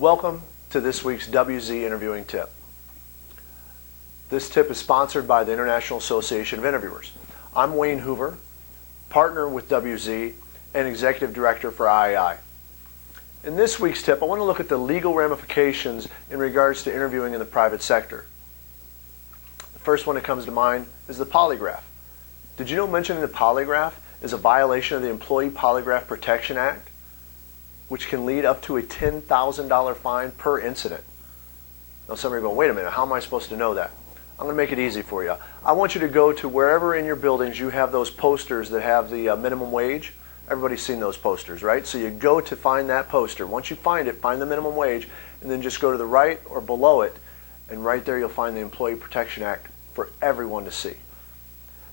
Welcome to this week's WZ Interviewing Tip. This tip is sponsored by the International Association of Interviewers. I'm Wayne Hoover, partner with WZ and executive director for IAI. In this week's tip, I want to look at the legal ramifications in regards to interviewing in the private sector. The first one that comes to mind is the polygraph. Did you know mentioning the polygraph is a violation of the Employee Polygraph Protection Act, which can lead up to a $10,000 fine per incident? Now some are going, wait a minute, how am I supposed to know that? I'm going to make it easy for you. I want you to go to wherever in your buildings you have those posters that have the minimum wage. Everybody's seen those posters, right? So you go to find that poster. Once you find it, find the minimum wage, and then just go to the right or below it, and right there you'll find the Employee Protection Act for everyone to see.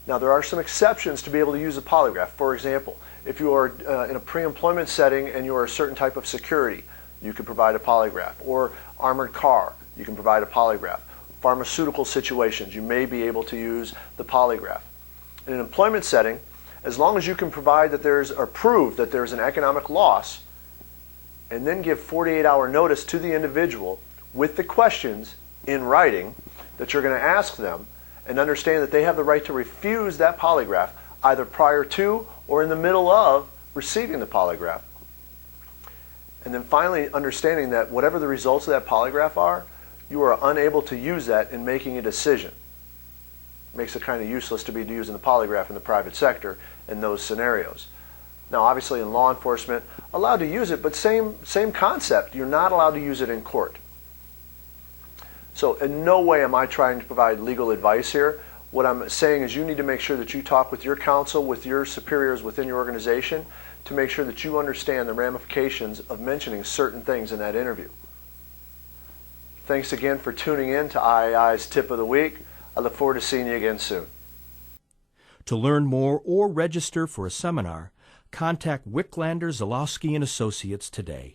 Now there are some exceptions to be able to use a polygraph. For example, if you are in a pre-employment setting and you are a certain type of security, you can provide a polygraph. Or armored car, you can provide a polygraph. Pharmaceutical situations, you may be able to use the polygraph. In an employment setting, as long as you can provide that or prove that there's an economic loss, and then give 48-hour notice to the individual with the questions in writing that you're going to ask them, and understand that they have the right to refuse that polygraph either prior to or in the middle of receiving the polygraph. And then finally understanding that whatever the results of that polygraph are, you are unable to use that in making a decision. It makes it kind of useless to be using the polygraph in the private sector in those scenarios. Now obviously in law enforcement, allowed to use it, but same concept. You're not allowed to use it in court. So in no way am I trying to provide legal advice here. What I'm saying is you need to make sure that you talk with your counsel, with your superiors within your organization, to make sure that you understand the ramifications of mentioning certain things in that interview. Thanks again for tuning in to IAI's Tip of the Week. I look forward to seeing you again soon. To learn more or register for a seminar, contact Wicklander, Zalowski & Associates today.